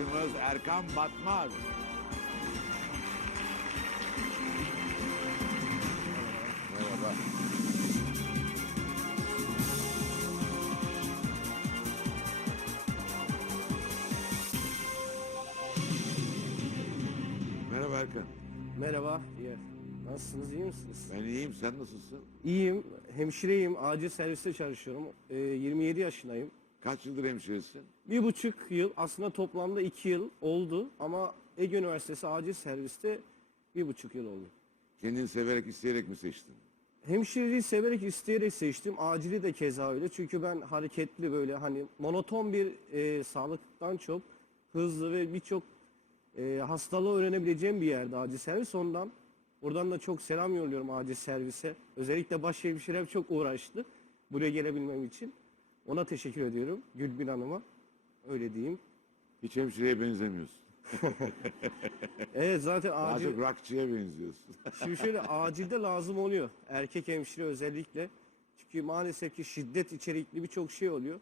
arkadaşımız Erkan Batmaz. Merhaba. Merhaba Erkan. Merhaba. iyi. Nasılsınız? iyi misiniz? Ben iyiyim. Sen nasılsın? İyiyim. Hemşireyim. Acil serviste çalışıyorum. Ee, 27 yaşındayım. Kaç yıldır hemşiresin? Bir buçuk yıl aslında toplamda iki yıl oldu ama Ege Üniversitesi acil serviste bir buçuk yıl oldu. Kendini severek, isteyerek mi seçtin? Hemşireliği severek isteyerek seçtim. Acili de keza öyle. Çünkü ben hareketli böyle hani monoton bir e, sağlıktan çok hızlı ve birçok e, hastalığı öğrenebileceğim bir yerde acil servis. Ondan buradan da çok selam yolluyorum acil servise. Özellikle baş hemşirem çok uğraştı buraya gelebilmem için. Ona teşekkür ediyorum Gülbin Hanım'a. Öyle diyeyim. Hiç hemşireye benzemiyorsun. Evet zaten Daha acil... çok rockçıya benziyorsun. Şimdi şöyle acilde lazım oluyor. Erkek hemşire özellikle. Çünkü maalesef ki şiddet içerikli birçok şey oluyor.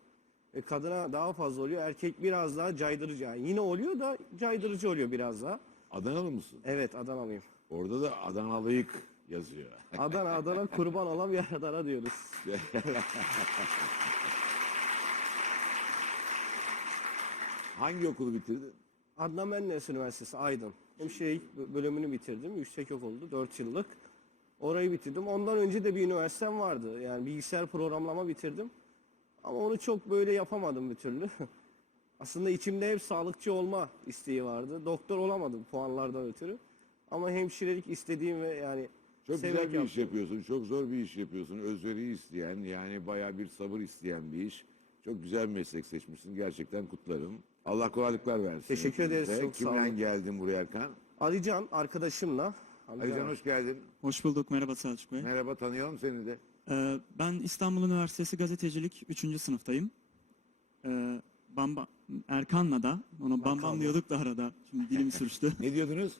E, kadına daha fazla oluyor. Erkek biraz daha caydırıcı. Yani yine oluyor da caydırıcı oluyor biraz daha. Adanalı mısın? Evet Adanalıyım. Orada da Adanalıyık yazıyor. Adana Adana kurban bir Adana diyoruz. Hangi okulu bitirdin? Adnan Menderes Üniversitesi Aydın. Hemşirelik bölümünü bitirdim. Yüksek okuldu 4 yıllık. Orayı bitirdim. Ondan önce de bir üniversitem vardı. Yani bilgisayar programlama bitirdim. Ama onu çok böyle yapamadım bir türlü. Aslında içimde hep sağlıkçı olma isteği vardı. Doktor olamadım puanlardan ötürü. Ama hemşirelik istediğim ve yani Çok severek güzel bir iş yaptım. yapıyorsun. Çok zor bir iş yapıyorsun. Özveri isteyen yani bayağı bir sabır isteyen bir iş. Çok güzel bir meslek seçmişsin. Gerçekten kutlarım. Allah kolaylıklar versin. Teşekkür ederiz, hepinize. çok sağ Kimden olun. geldin buraya Erkan? Alican arkadaşımla. Alican hoş geldin. Hoş bulduk. Merhaba Selçuk Bey. Merhaba tanıyalım seni de. Ee, ben İstanbul Üniversitesi gazetecilik 3. sınıftayım. Ee, Bamba, Erkan'la da, ona Bam Bam diyorduk da arada. Şimdi dilim sürçtü. Ne diyordunuz?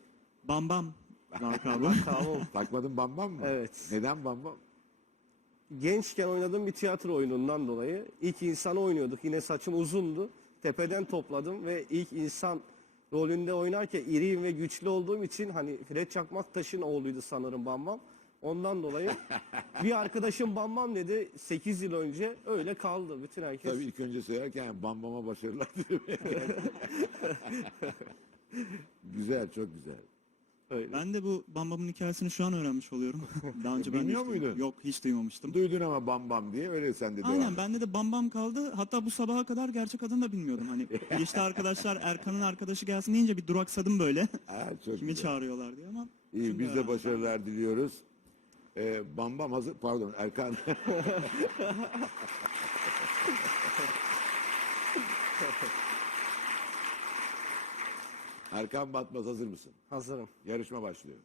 Bam Bam lakabı. Tamam. Takmadın bambam mı? Evet. Neden bambam? Gençken oynadığım bir tiyatro oyunundan dolayı ilk insan oynuyorduk. Yine saçım uzundu. Tepeden topladım ve ilk insan rolünde oynarken iriyim ve güçlü olduğum için hani Fred Çakmaktaş'ın oğluydu sanırım Bambam. Ondan dolayı bir arkadaşım Bambam dedi 8 yıl önce öyle kaldı bütün herkes. Tabii ilk önce söylerken bambama başarılar dilerim. güzel, çok güzel. Öyle. Ben de bu Bam Bam'ın hikayesini şu an öğrenmiş oluyorum. Daha önce ben de Bilmiyor hiç duym- muydun? Yok hiç duymamıştım. Duydun ama bambam diye öyle sen de devam. Aynen bende de Bam Bam kaldı. Hatta bu sabaha kadar gerçek adını da bilmiyordum. Hani işte arkadaşlar Erkan'ın arkadaşı gelsin deyince bir duraksadım böyle. Ha, çok Kimi güzel. çağırıyorlar diye ama. İyi, şimdi biz de öğrendim. başarılar diliyoruz. Ee, bambam hazır, pardon Erkan. Erkan Batmaz hazır mısın? Hazırım. Yarışma başlıyor.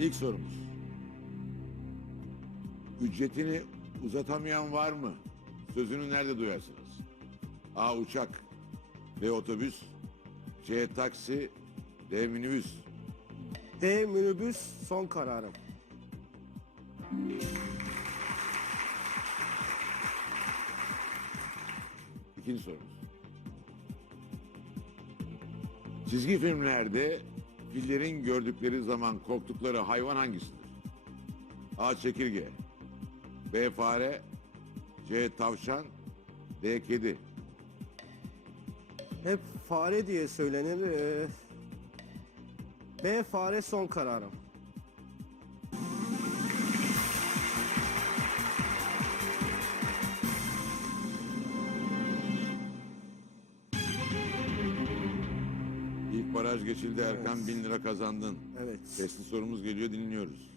İlk sorumuz. Ücretini uzatamayan var mı? Sözünü nerede duyarsınız? A. Uçak B. Otobüs C. Taksi D. Minibüs D minibüs son kararım. İkinci sorumuz. Çizgi filmlerde fillerin gördükleri zaman korktukları hayvan hangisidir? A. Çekirge B. Fare C. Tavşan D. Kedi Hep fare diye söylenir. Ee, B fare son kararım. Baraj geçildi Erkan bin lira kazandın. Evet. Sesli sorumuz geliyor dinliyoruz.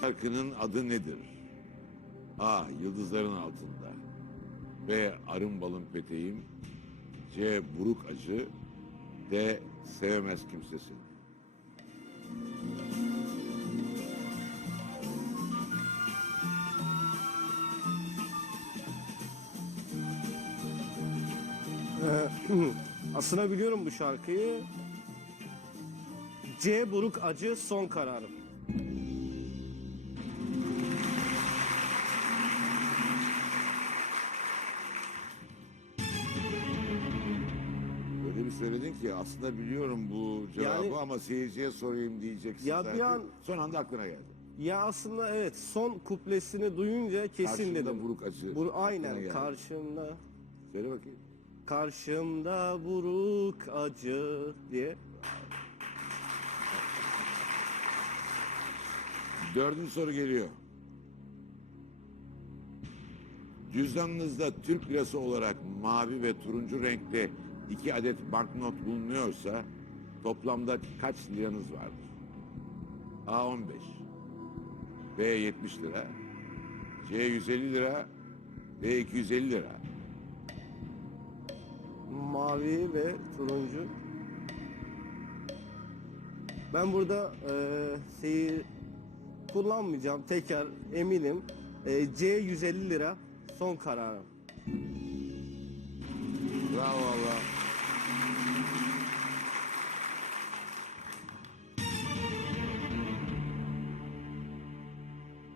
Şarkının adı nedir? A. Yıldızların altında. B. Arın balın peteğim. C. Buruk acı. D. Sevmez kimsesi. Ee, aslında biliyorum bu şarkıyı. C buruk acı son kararım. Ki aslında biliyorum bu cevabı Yani- ama seyirciye sorayım diyeceksin Ya bir zaten. an- Son anda aklına geldi. Ya aslında evet son kuplesini duyunca kesin Karşımda dedim. buruk acı. Bu aklına aynen geldi. karşımda Söyle bakayım. karşımda buruk acı diye. Dördüncü soru geliyor. Cüzdanınızda Türk lirası olarak mavi ve turuncu renkte iki adet banknot bulunuyorsa toplamda kaç liranız vardır? A 15, B 70 lira, C 150 lira, D 250 lira. Mavi ve turuncu. Ben burada e, seyir kullanmayacağım tekrar eminim. E, C 150 lira son kararım. Bravo valla.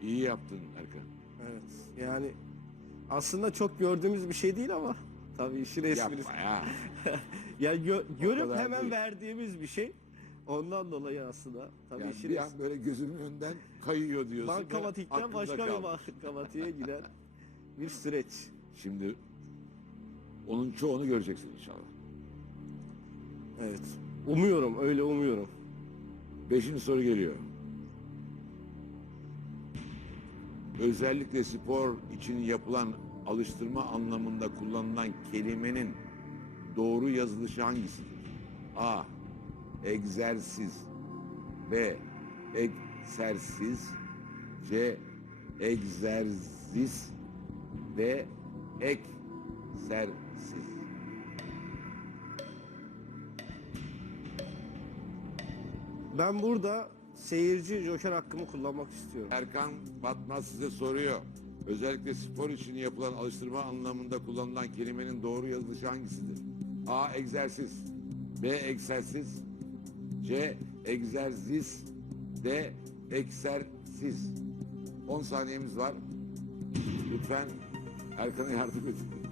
İyi yaptın Erkan. Evet yani aslında çok gördüğümüz bir şey değil ama tabii işin esprisi. Yapma ya. Ya gö- görüp kadar hemen değil. verdiğimiz bir şey. Ondan dolayı aslında tabii Yani işin bir an böyle gözümün önünden kayıyor diyorsun. bankamatikten başka bir bankamatiğe giden bir süreç. Şimdi onun çoğunu göreceksin inşallah. Evet. Umuyorum öyle umuyorum. Beşinci soru geliyor. Özellikle spor için yapılan alıştırma anlamında kullanılan kelimenin doğru yazılışı hangisidir? A. Egzersiz B. Egzersiz C. Egzersiz D. Eksersiz Ben burada seyirci joker hakkımı kullanmak istiyorum. Erkan Batmaz size soruyor. Özellikle spor için yapılan alıştırma anlamında kullanılan kelimenin doğru yazılışı hangisidir? A. Egzersiz B. Egzersiz C. Egzersiz D. Eksersiz 10 saniyemiz var. Lütfen Erkan'a yardım edin.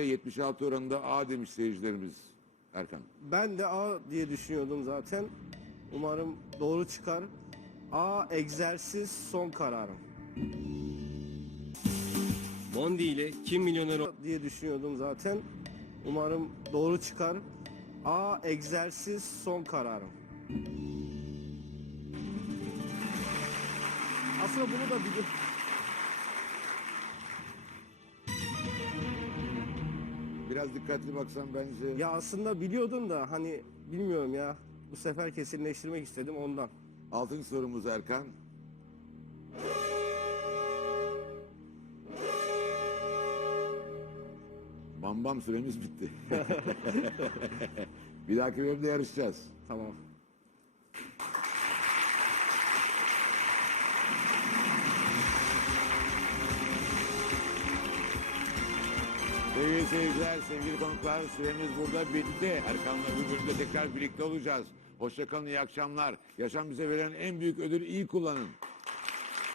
76 oranında A demiş seyircilerimiz. Erkan. Ben de A diye düşünüyordum zaten. Umarım doğru çıkar. A egzersiz son kararım. Bondi ile kim milyoner ol- diye düşünüyordum zaten. Umarım doğru çıkar. A egzersiz son kararım. Aslında bunu da biliyorum. Biraz dikkatli baksan bence. Ya aslında biliyordum da hani bilmiyorum ya. Bu sefer kesinleştirmek istedim ondan. Altıncı sorumuz Erkan. Bam bam süremiz bitti. Bir dahaki bölümde yarışacağız. Tamam. Sevgili seyirciler, sevgili konuklar süremiz burada bitti. Erkan'la bu tekrar birlikte olacağız. Hoşçakalın, iyi akşamlar. Yaşam bize veren en büyük ödül iyi kullanın.